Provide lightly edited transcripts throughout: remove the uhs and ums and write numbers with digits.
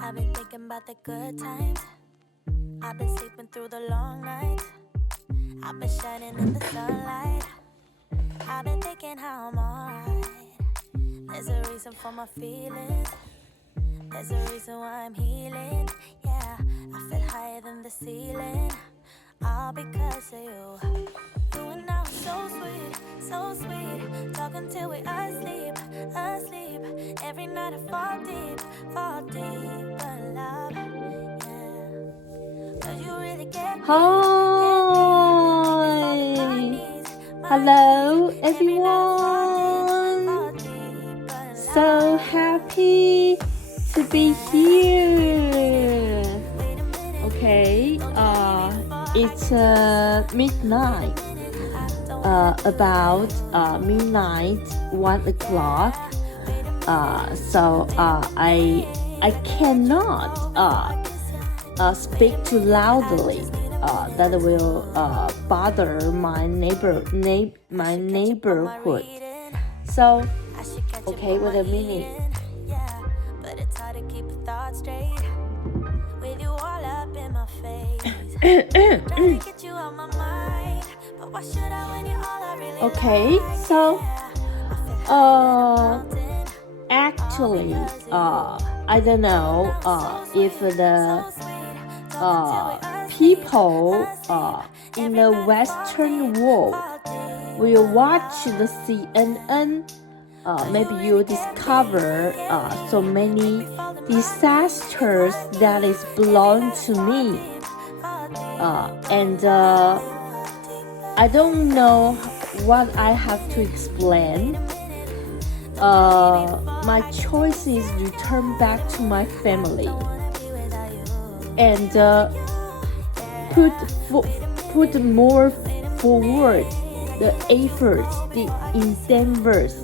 I've been thinking about the good times. I've been sleeping through the long nights. I've been shining in the sunlight. I've been thinking how I'm alright. There's a reason for my feelings. There's a reason why I'm healing. Yeah, I feel higher than the ceiling. All because of you. You and I were so sweet, so sweet. Talking till we asleep, asleep. Every night I fall deep in love. Yeah. 'Cause you really get me. Hi! Hello everyone! So happy to be here! Okay, it's midnight. About midnight, 1 o'clock. So I cannot speak too loudly. That will bother my neighborhood. So okay, wait a minute. But it's hard to keep a thought straight with you all up in my face. Trying to get you out my mind, but why should I when you're all I really Okay, like? so Yeah, actually I don't know if the people in the Western world will watch the CNN. Maybe you discover so many disasters that is belong to me, and I don't know what I have to explain. My choice is return back to my family and put more forward the efforts, the endeavors,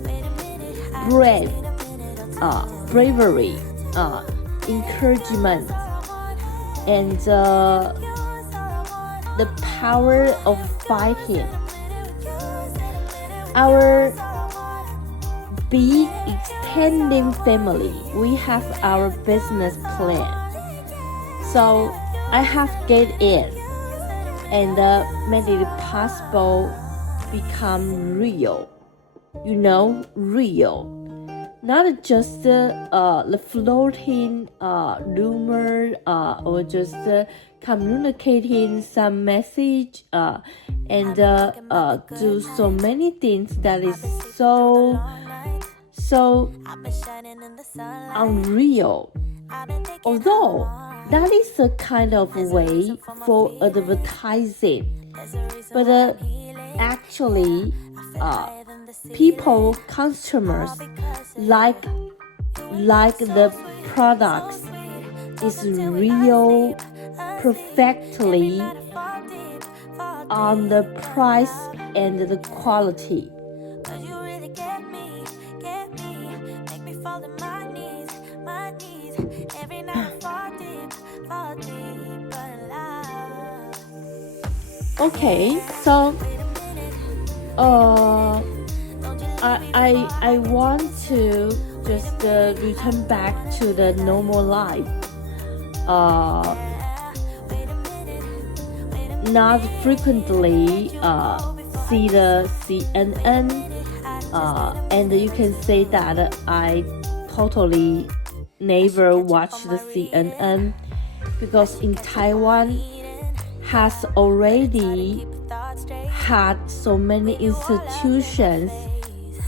bravery, encouragement, and the power of fighting. Our big extending family, we have our business plan. So I have get it and made it possible become real. You know, real. Not just the floating rumor or just communicating some message and do so many things that is so unreal. Although that is a kind of way for advertising, but actually people, customers like the products is real, perfectly on the price and the quality. Okay, so I want to just return back to the normal life. Not frequently see the CNN, and you can say that I totally never watch the CNN because in Taiwan has already had so many institutions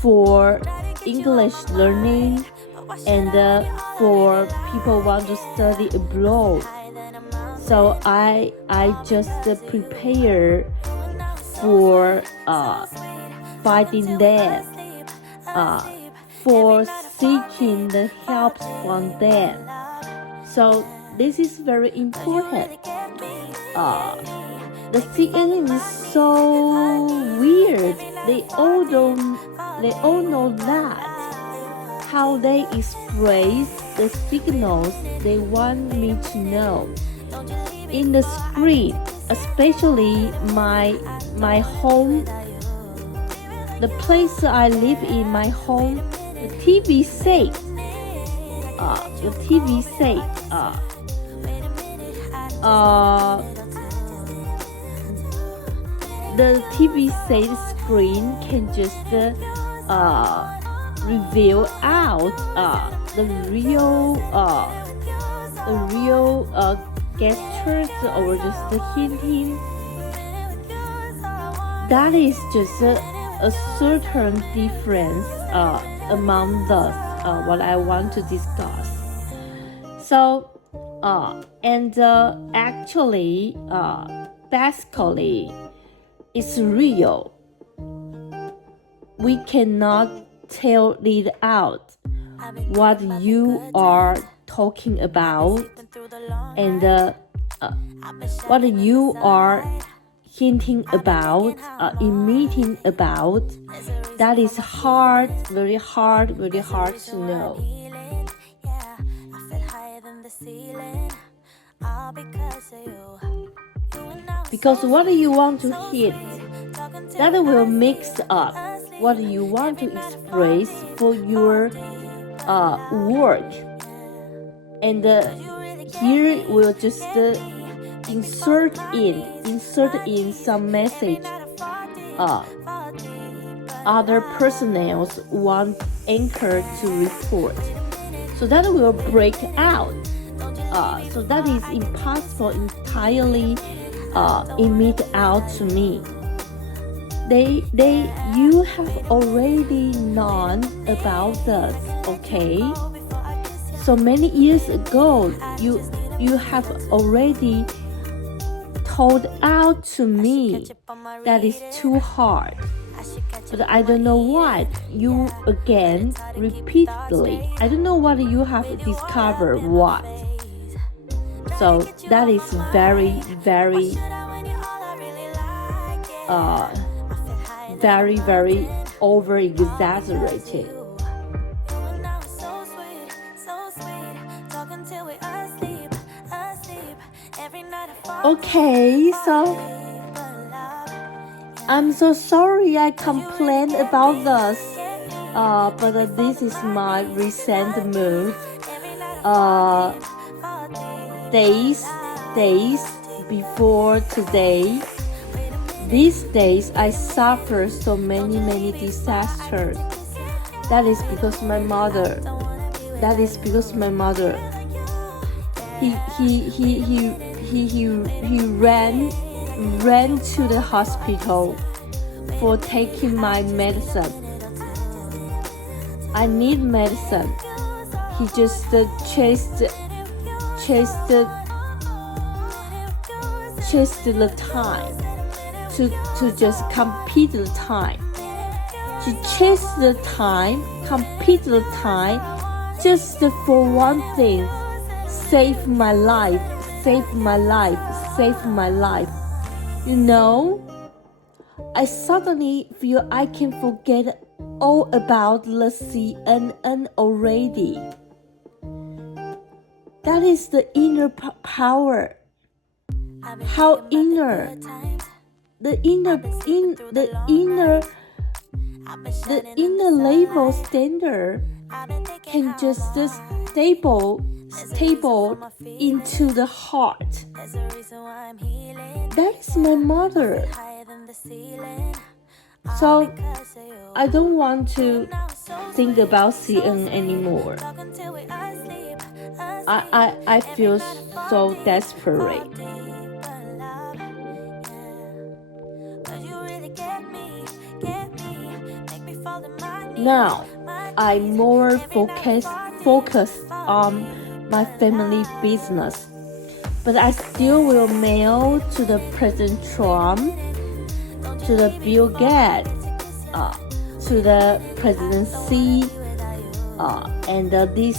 for English learning and for people want to study abroad. So I just prepare for fighting them, for seeking the help from them. So this is very important. The CNN is so weird. They all know that how they express the signals they want me to know. In the screen, especially my home, the place I live in, my home, the TV says the TV set, the TV set screen can just reveal out the real gestures or just the hinting. That is just a certain difference among those what I want to discuss. So actually basically it's real. We cannot tell it out what you are talking about and what you are hinting about, emitting about. That is hard, very hard to know. Because what you want to hit, that will mix up what you want to express for your work. And here we'll just insert in some message other personnels want anchor to report. So that will break out. So that is impossible entirely emit out to me. You have already known about this, okay? So many years ago, you have already told out to me that is too hard. But I don't know what you again repeatedly. I don't know what you have discovered what. So that is very over exaggerated. Okay, so I'm so sorry I complained about this, but this is my recent mood. Days before today, these days I suffer so many disasters. That is because my mother. He ran to the hospital for taking my medicine. I need medicine. He just chased the time to just complete the time. She chased the time, complete the time, just for one thing: save my life. You know, I suddenly feel I can forget all about the CNN already. That is the inner power. How inner? The inner label standard can just stable into the heart. That is my mother. So I don't want to think about CNN anymore. I feel so desperate. Now I'm more focused on my family business, but I still will mail to the President Trump, to the Bill Gates, to the presidency, and these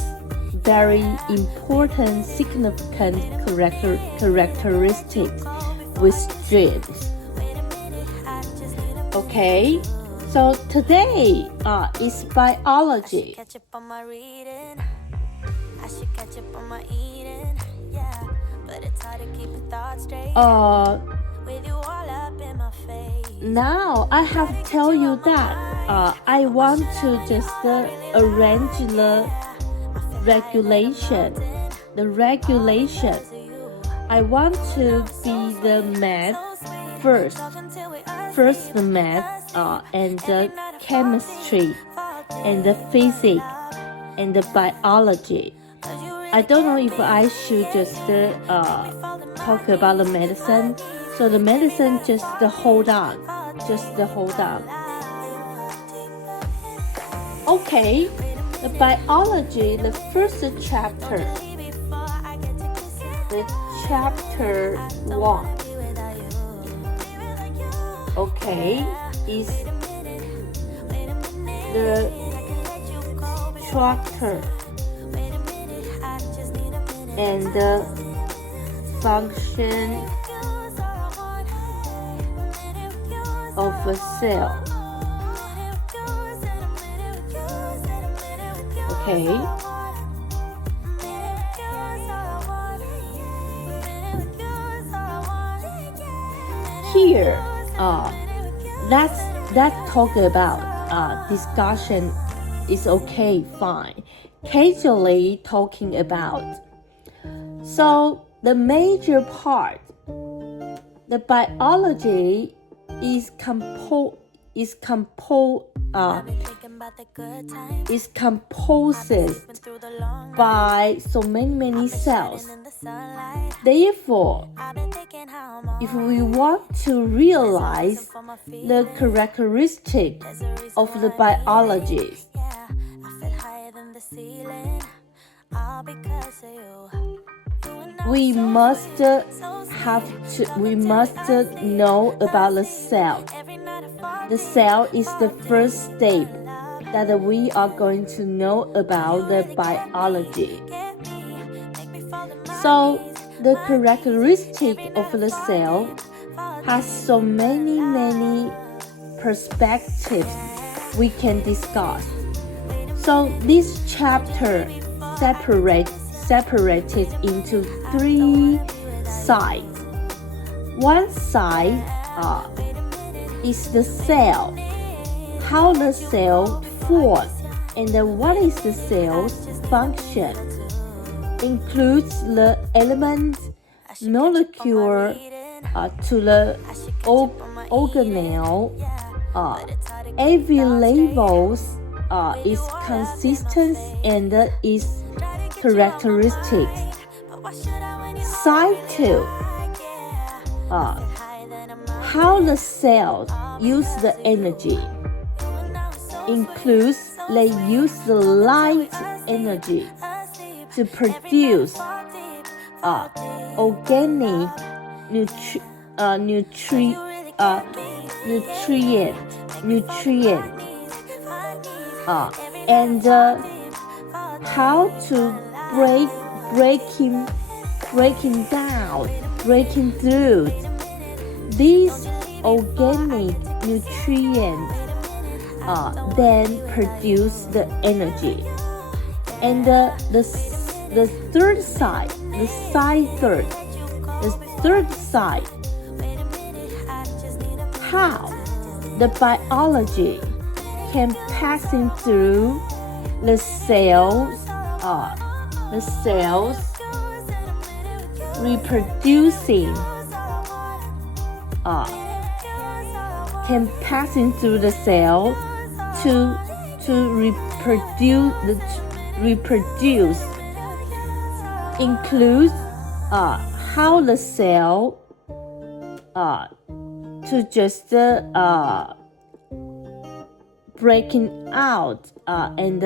very important, significant characteristics with dreams. Okay, so today is biology. Now I have to tell you that I want to just arrange regulation. The regulation. I want to be the math first. First the math and the chemistry and the physics and the biology. I don't know if I should just talk about the medicine. So the medicine just hold on. Okay, the biology, the first chapter. The chapter 1. Okay, is the structure and the function of a cell. Okay. Here, let's talk about discussion is okay, fine. Casually talking about. So the major part, the biology is composed by so many cells. Therefore, if we want to realize the characteristic of the biology, we must know about the cell. The cell is the first step that we are going to know about the biology. So the characteristic of the cell has so many perspectives we can discuss. So this chapter separated into 3 sides. One side is the cell, how the cell forms, and what is the cell's function. Includes the element, molecule to the organelle. Every label is consistent and its characteristics. Side 2. How the cells use the energy. Includes they use the light energy to produce organic nutrient and how to breaking through these organic nutrients then produce the energy. And the third side, the third side, how the biology can passing through the cells reproducing can passing through the cell to reproduce includes how the cell to just breaking out and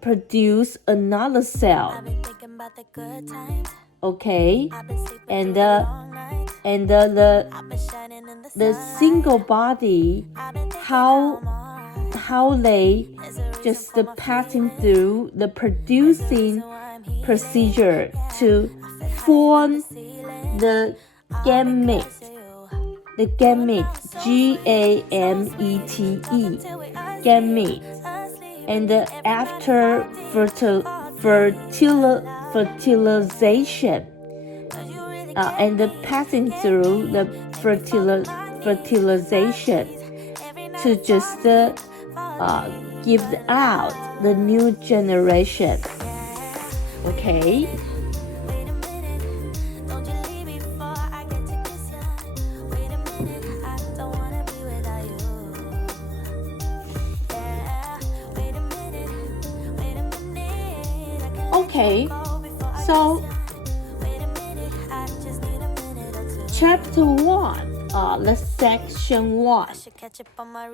produce another cell. Okay, and the single body, how they just passing through the producing procedure to form the gamete, G-A-M-E-T-E, gamete, and after fertilization, and passing through the fertilization to just give out the new generation. Okay? Okay, so chapter 1, the section 1,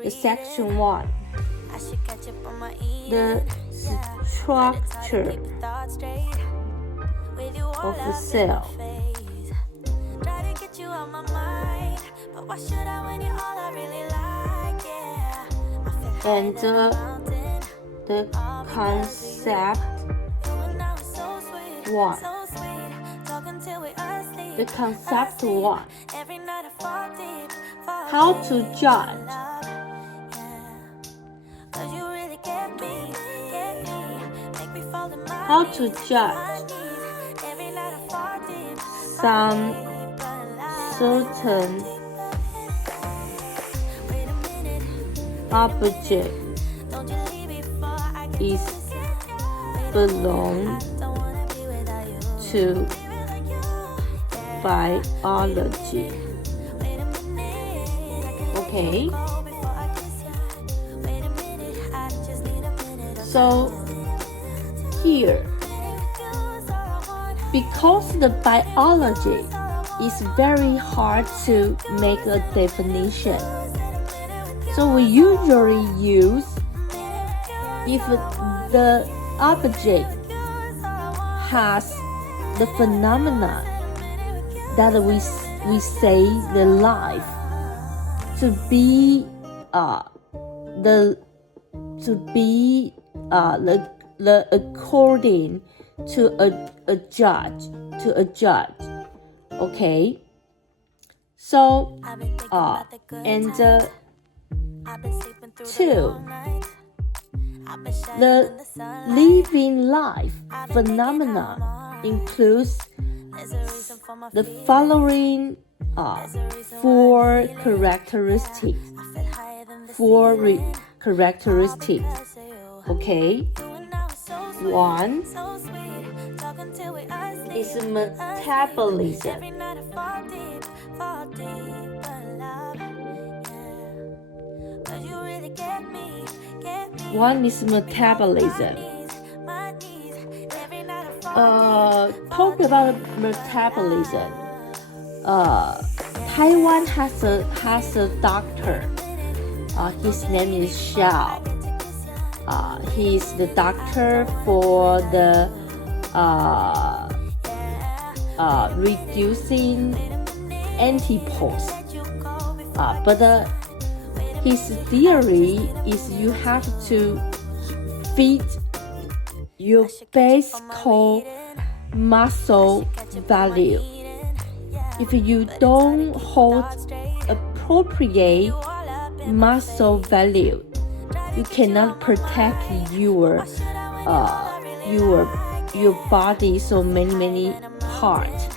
the section 1, the structure of the cell. And the concept 1. The concept 1. How to judge. How to judge some certain object is belong to biology. Okay. So here, because the biology is very hard to make a definition, so we usually use if the object has the phenomena that we say the life to be the according to a judge, okay. So and 2, the living life phenomena includes the following 4 characteristics. 4 characteristics. Okay. 1 is metabolism. 1 is metabolism. Talk about metabolism. Taiwan has a doctor. His name is Xiao. He is the doctor for the reducing antipose. But his theory is you have to feed your basic muscle value. If you don't hold appropriate muscle value, you cannot protect your body so many parts,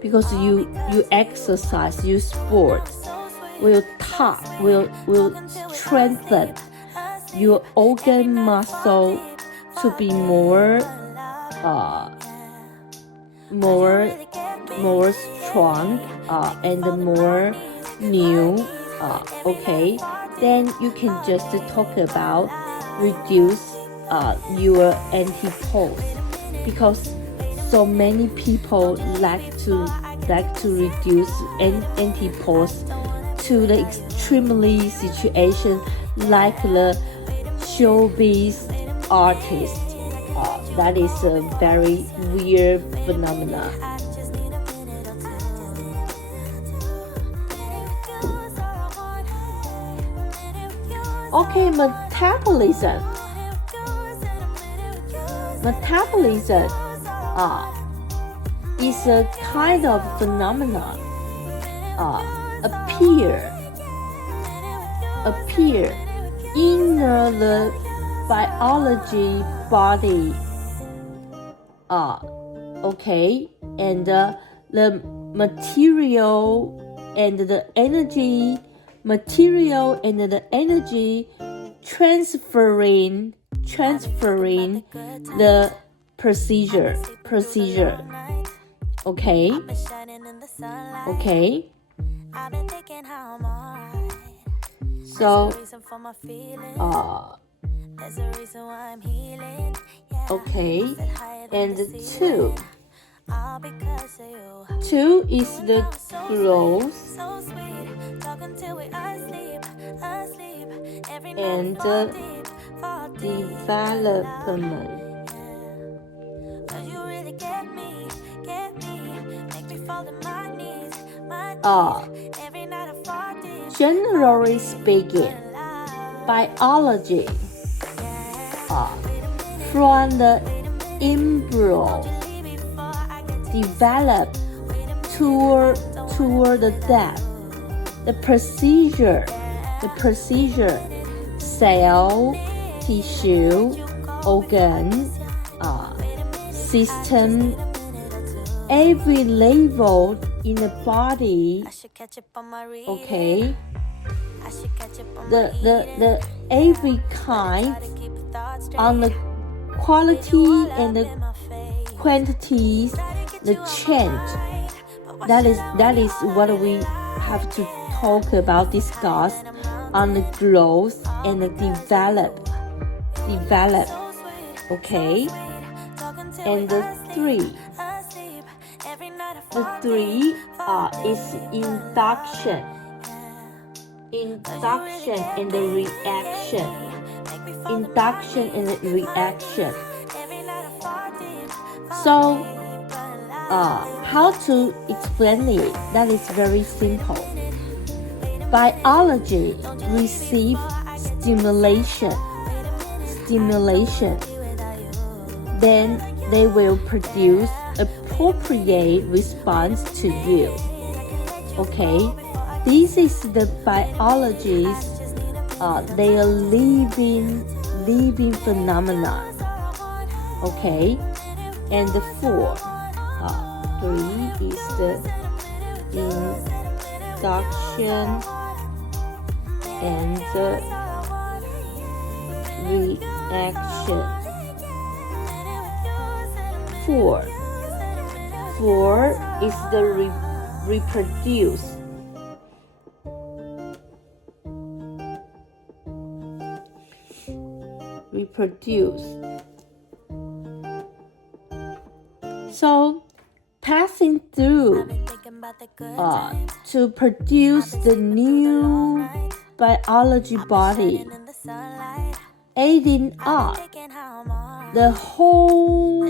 because you exercise, you sport will strengthen your organ muscle to be more strong and more new. Okay, then you can just talk about reduce your antipose, because so many people like to reduce antipose to the extremely situation, like the showbiz artist. That is a very weird phenomenon. Okay, metabolism. Metabolism is a kind of phenomenon appear in the biology body. Okay, and the material and the energy transferring transferring the procedure. Okay? Okay? So, okay, and 2. 2 is the growth and development. Generally speaking, biology from the embryo develop toward the death. The procedure, cell, tissue, organ, system, every level in the body. Okay. The every kind on the quality and the quantities, the change. That is what we have to talk about, discuss on the growth and the develop. Okay. And the 3. The 3 is induction and the reaction. Induction and the reaction. So, how to explain it? That is very simple. Biology receive stimulation. Then they will produce appropriate response to you. Okay, this is the biology's they are living phenomena. Okay, and the 4, 3 is the induction and the reaction. 4 is the reproduce. So, passing through to produce the new biology body, aiding up the whole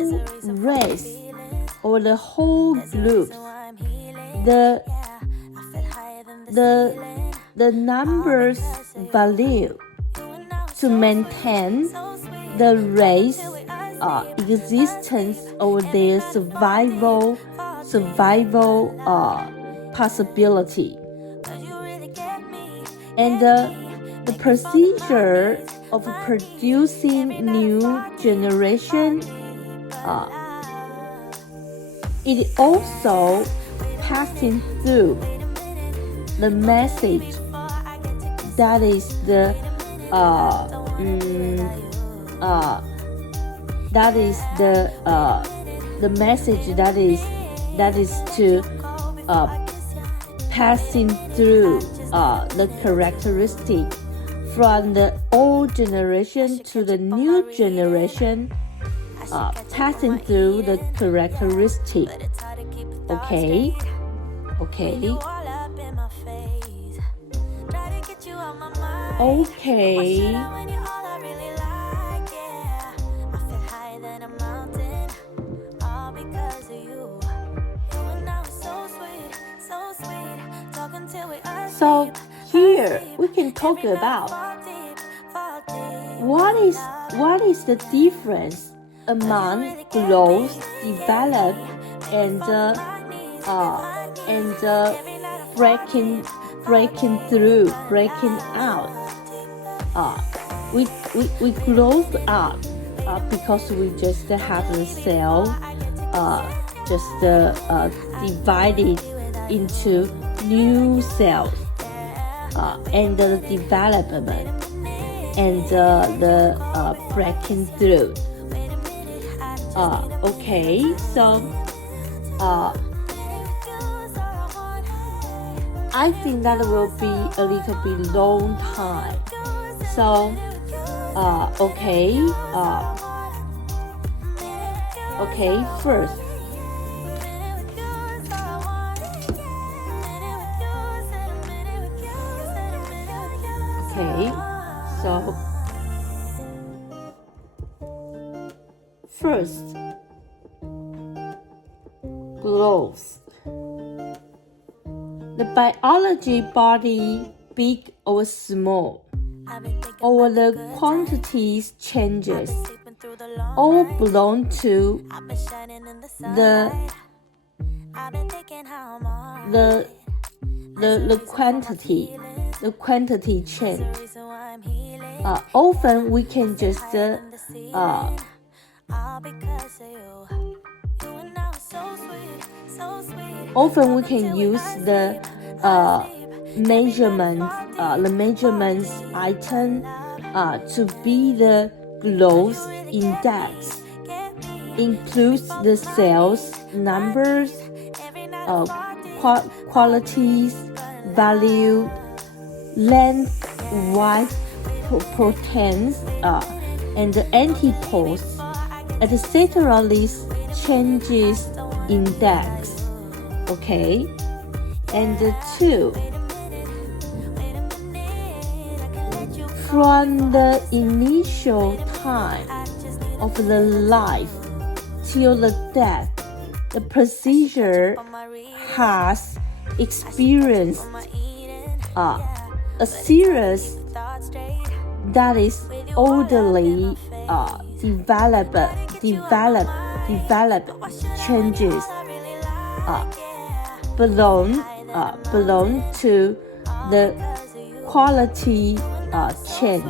race or the whole group. The numbers value to maintain the race existence or their survival possibility. And the procedure of producing new generation, it also passing through the message that is the message that is to passing through the characteristic from the old generation to the new generation, passing through the characteristic. Okay. So here we can talk about what is the difference among growth, develop, and breaking through, breaking out. We growth up because we just have the cell divided into new cells, and the development. and the breaking through. Okay, so I think that will be a little bit long time. So okay, first. Okay, so first, growth. The biology body, big or small, or the quantities changes, all belong to the quantity change. Often we can just often we can use the measurements item to be the growth index. Includes the sales numbers, qualities, value, length, width, proteins, and antipose, etc. This changes index. Okay, and 2. From the initial time of the life till the death, the procedure has experienced a series that is orderly developed changes belong to the quality change,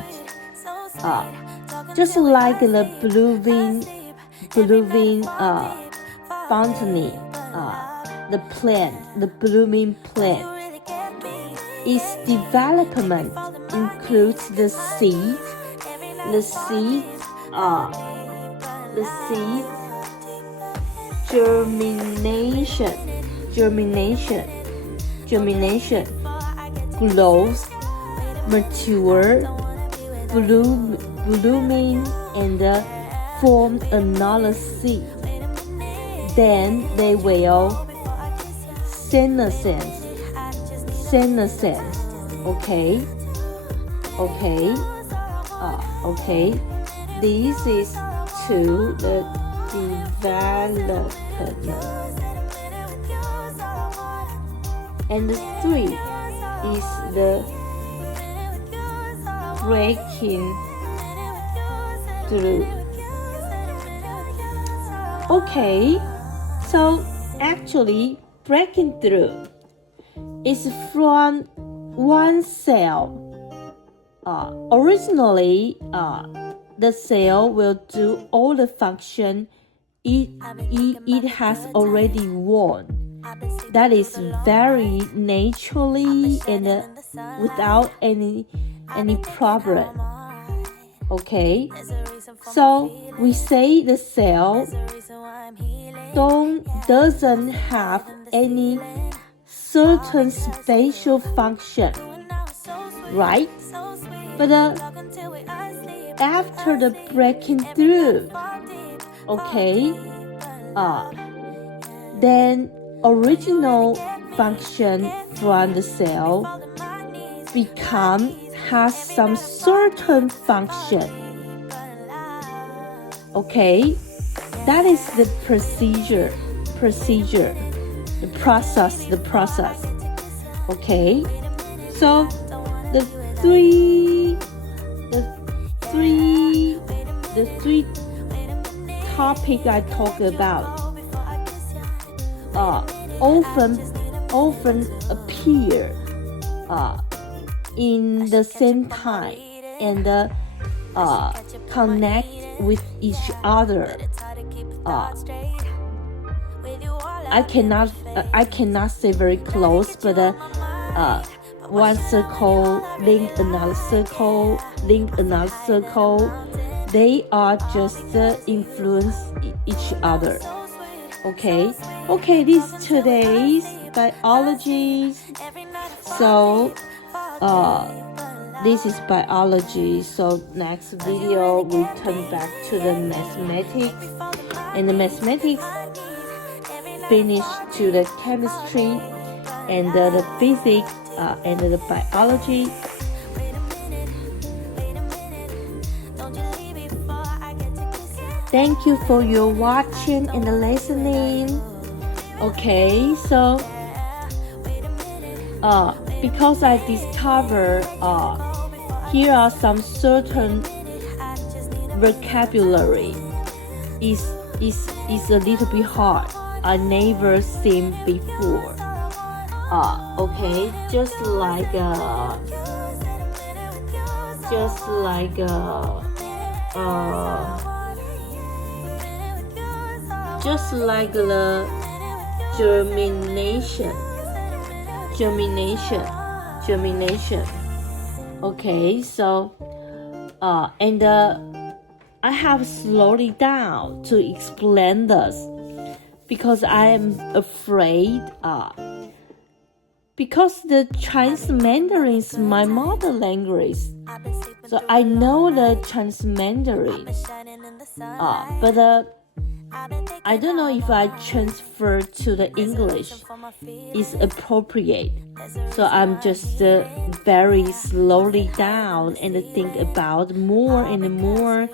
just like the blooming fountain, the blooming plant. Its development includes the seed germination, growth, mature, blooming, and form another seed. Then they will senescence. Okay. This is to the development. And 3 is the breaking through. Okay, so actually breaking through is from one cell. Originally, the cell will do all the function it has already won. That is very naturally and without any problem. Okay, so we say the cell doesn't have any certain special function, right? But after the breaking through, okay, then original function from the cell has some certain function. Okay, that is the procedure, the process. Okay, so the three topic I talk about often appear in the same time and connect with each other. I cannot say very close, but one circle, link another circle, link another circle. They are just influence each other. Okay, this is today's biology. So, this is biology. So next video we turn back to the mathematics, and the mathematics finish to the chemistry and the physics and the biology. Thank you for your watching and listening. Okay, so because I discover here are some certain vocabulary is a little bit hard. I never seen before. Okay, just like the germination. Okay, so and I have slowed it down to explain this because I am afraid because the Chinese Mandarin is my mother language, so I know the Chinese Mandarin, but I don't know if I transfer to the English is appropriate. So I'm just very slowly down and think about more and more.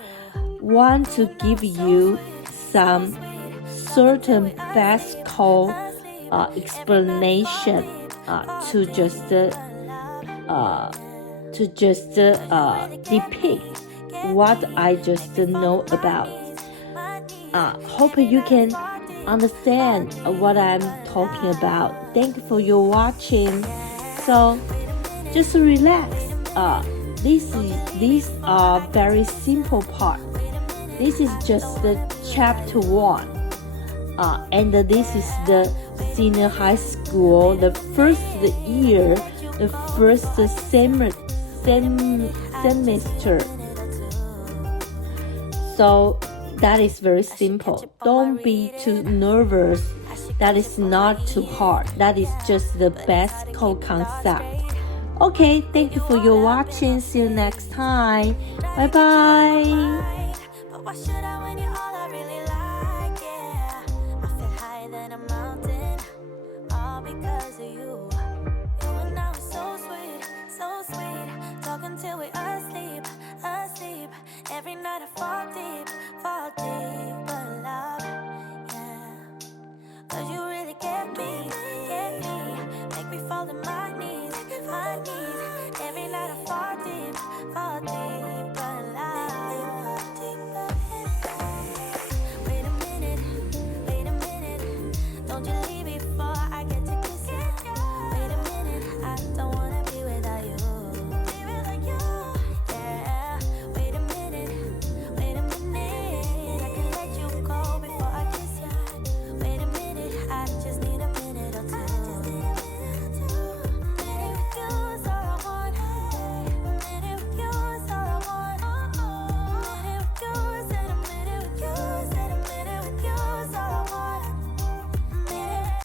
Want to give you some certain classical explanation to just depict what I just know about. Hope you can understand what I'm talking about. Thank you for your watching. So just relax. These are very simple part. This is just the chapter 1. And this is the senior high school, the first year, the first semester. So that is very simple. Don't be too nervous. That is not too hard. That is just the basic concept. Okay, thank you for your watching. See you next time. Bye bye.